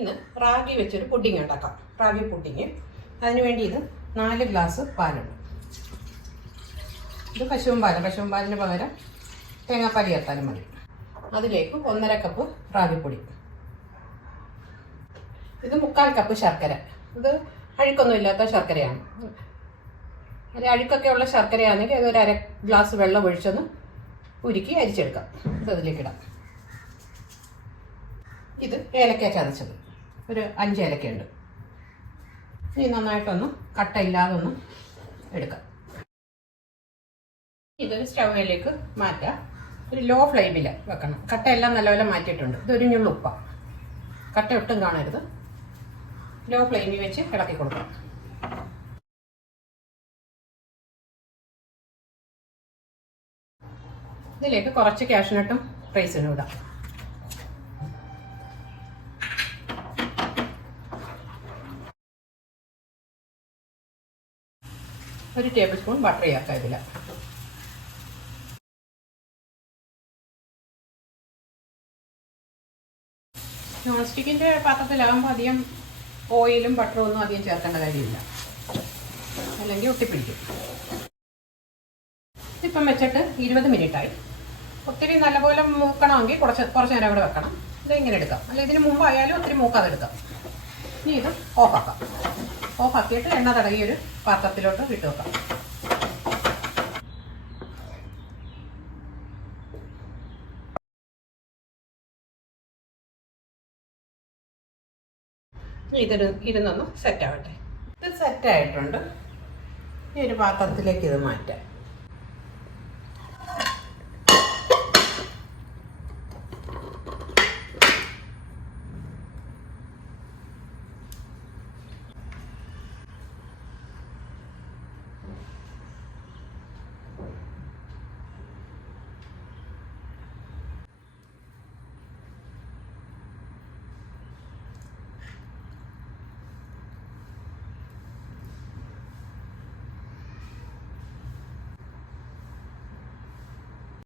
ഇന്ന് റാഗി വെച്ചൊരു പുഡിങ് ഉണ്ടാക്കാം. റാഗി പുഡിങ്. അതിനുവേണ്ടി ഇത് 4 ഗ്ലാസ് പാലുണ്ട്. ഇത് പശുവും പാലിന് പകരം തേങ്ങാപ്പാൽ ചേർത്താലും മതി. അതിലേക്ക് 1.5 കപ്പ് റാഗിപ്പൊടി. ഇത് 3/4 കപ്പ് ശർക്കര. ഇത് അഴുക്കൊന്നും ഇല്ലാത്ത ശർക്കരയാണ്. അഴുക്കൊക്കെ ഉള്ള ശർക്കരയാണെങ്കിൽ അതൊരു 1/2 ഗ്ലാസ് വെള്ളം ഒഴിച്ചൊന്ന് ഉരുക്കി അരിച്ചെടുക്കാം. ഇത് അതിലേക്കിടാം. ഇത് ഏലക്ക ചതച്ചത്, ഒരു 5 ഏലക്കയുണ്ട്. ഇനി നന്നായിട്ടൊന്ന് കട്ടയില്ലാതെ ഒന്ന് എടുക്കാം. ഇതൊരു സ്റ്റൗവിലേക്ക് മാറ്റാം. ഒരു ലോ ഫ്ലെയിമിൽ വെക്കണം. കട്ടയെല്ലാം നല്ലപോലെ മാറ്റിയിട്ടുണ്ട്. ഇതൊരു ഞുള്ളുപ്പ, കട്ട ഒട്ടും കാണരുത്. ലോ ഫ്ലെയിമിൽ വെച്ച് ഇളക്കി കൊടുക്കാം. ഇതിലേക്ക് കുറച്ച് കാഷ്നട്ടും റൈസിനും ഇടാം. ഒരു ടേബിൾ സ്പൂൺ ബട്ടർ ചേർക്കാം ഇതിൽ. നോൺ സ്റ്റിക്കിൻ്റെ പാത്രത്തിലാകുമ്പോൾ അധികം ഓയിലും ബട്ടറും ഒന്നും അധികം ചേർക്കേണ്ട കാര്യമില്ല, അല്ലെങ്കിൽ ഒട്ടിപ്പിടിക്കും. ഇപ്പം വെച്ചിട്ട് 20 മിനിറ്റായി. ഒത്തിരി നല്ലപോലെ മൂക്കണമെങ്കിൽ കുറച്ച് നേരം അവിടെ വെക്കണം. ഇത് ഇങ്ങനെ എടുക്കാം, അല്ല ഇതിന് മുമ്പായാലും ഒത്തിരി മൂക്കാതെ എടുക്കാം. ഇനി ഇത് ഓഫാക്കാം. ഓഫാക്കിയിട്ട് എണ്ണ തടകി ഒരു പാത്രത്തിലോട്ട് ഇട്ട് വെക്കാം. ഇരുന്നൊന്ന് സെറ്റാവട്ടെ. ഇത് സെറ്റായിട്ടുണ്ട്. ഈ ഒരു പാത്രത്തിലേക്ക് ഇത് മാറ്റാം.